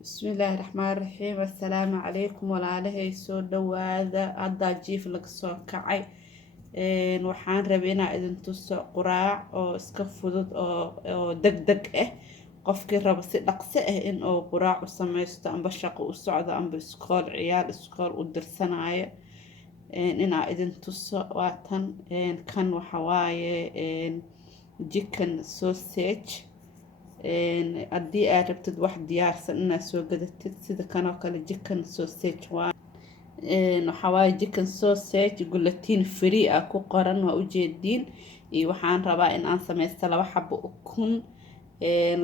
bismillaahi raxmaani raxiim assalaamu calaykum walaalahay soo dhawaada haddaa jiif laga soo kacay. Waxaan rabay inaa idin tuso quraac oo iska fudud oo deg deg ah. Qofkii rabo si dhaqso ah in uu quraac u samaysto amba shaqo u socdo amba iskool ciyaal iskool u dirsanaayo inaa idin tuso waa tan. Kan waxa waaye chicken sausage. haddii aad rabtid wax diyaarsan inaad soo gadatid sida kanoo kale chicken sausage waxa waaye chicken sausage gluten free ah ku qoran waa ujeediin. iyo waxaan rabaa in aan sameysto 2 xabo ukun,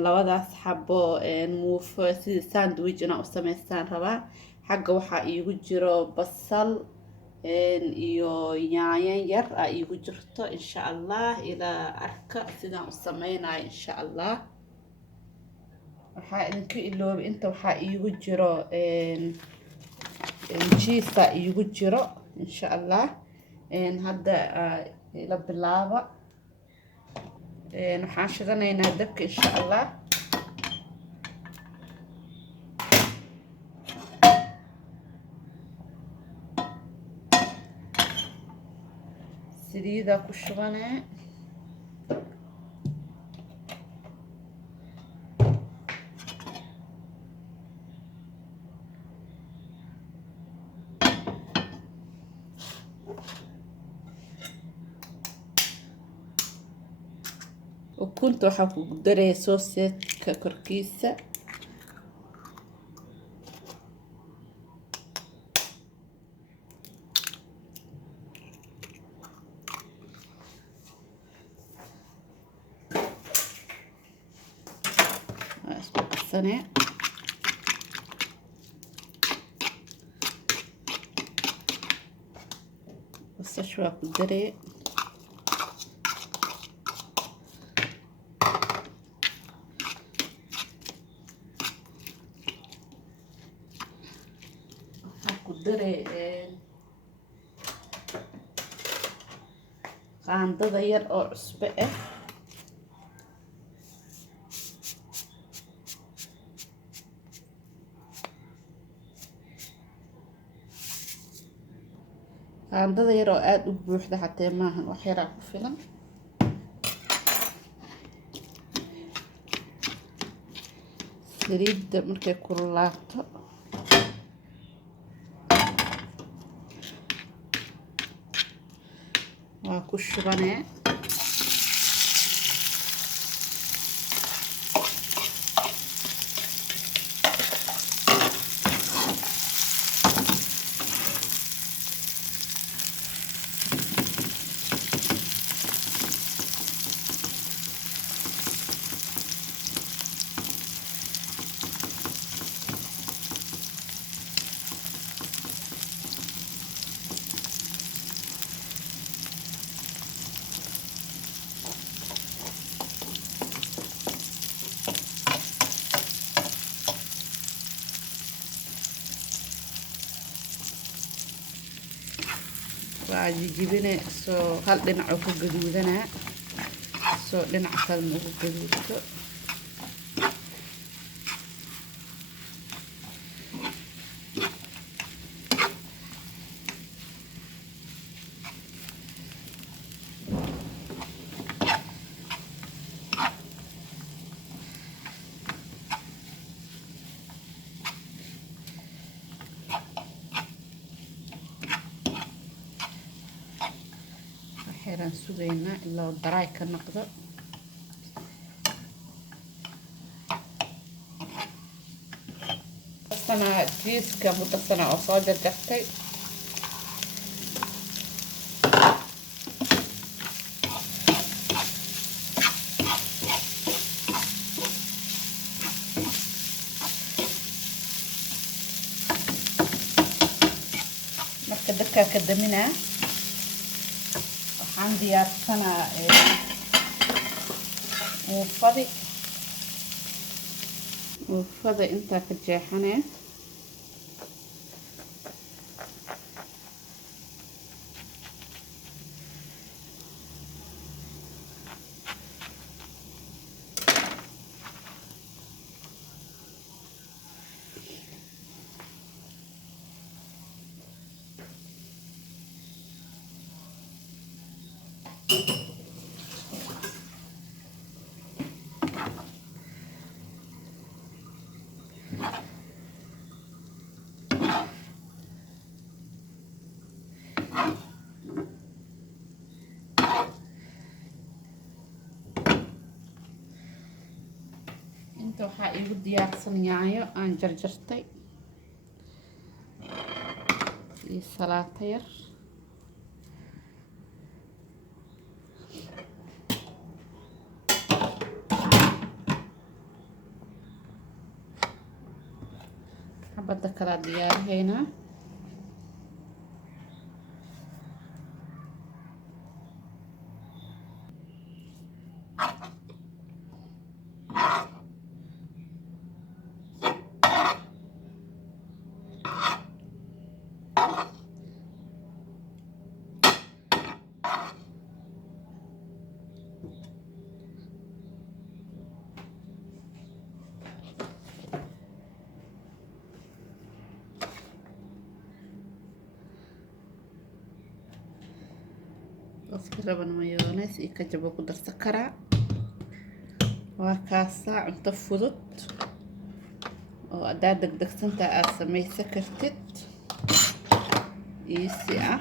labadaas xabo muufo sida sandwich inaan u samaystaan rabaa. xagga waxaa iigu jiro basal iyo yaanyo yar aa iigu jirto insha allah. ilaa arka sidaan u sameynayo insha allah. waxaa idinka iloobay inta waxaa iigu jiro cheese iigu jiro insha allah. hadda la bilaabo. waxaan shidanaynaa dabka insha allah. saliida ku shubanee ukunta waxaa ku daraya sausage-ka korkiisa. waa isku qasanee. basasha waa ku daree. qaandada yar oo cusbo ah. qaandada yar oo aada u buuxda xatee maahan, wax yaraa ku filan. saliidda markay kululaato waa ku shubanee. waa jijibine soo hal dhinac oo ka gaduudanaa soo dhinac kalena ugu gaduudto. waxaan sugaynaa ilaa daraay ka noqdo. jiiska mudasana oo soo jarjartay. marka dadkaa ka daminaa waxaan diyaarsanaa muufada intaa ka jeexanee. inta waxaa iigu diyaarsan yaanyo aan jarjartay iyo salaato yar. xabada kala diyaarihaynaa. qofki raban mayonnaise iyo kajab ku darsan karaa. waa kaasaa cunto fudud oo haddaad degdegsantaa aad samaysan kartid, easy ah.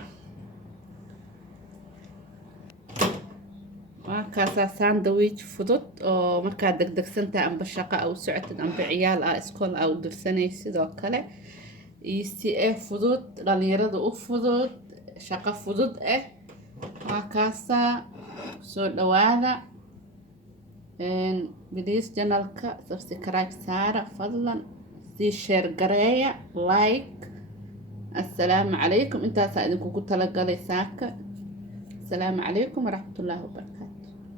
waa kaasaa sandwich fudud oo markaad degdegsantaa amba shaqo u socotid amba ciyaal iskool u dirsanaysid sidoo kale easy fudud, dhalinyarada u fudud, shaqo fudud waa kaasaa. soo dhawaada. please channelka subscribe saara fadlan, sii share gareeya, like. assalaamu calaykum. intaasaa idinkugu talagalay saaka. assalaamu calaykum waraxmatullaahi wabarakaatu.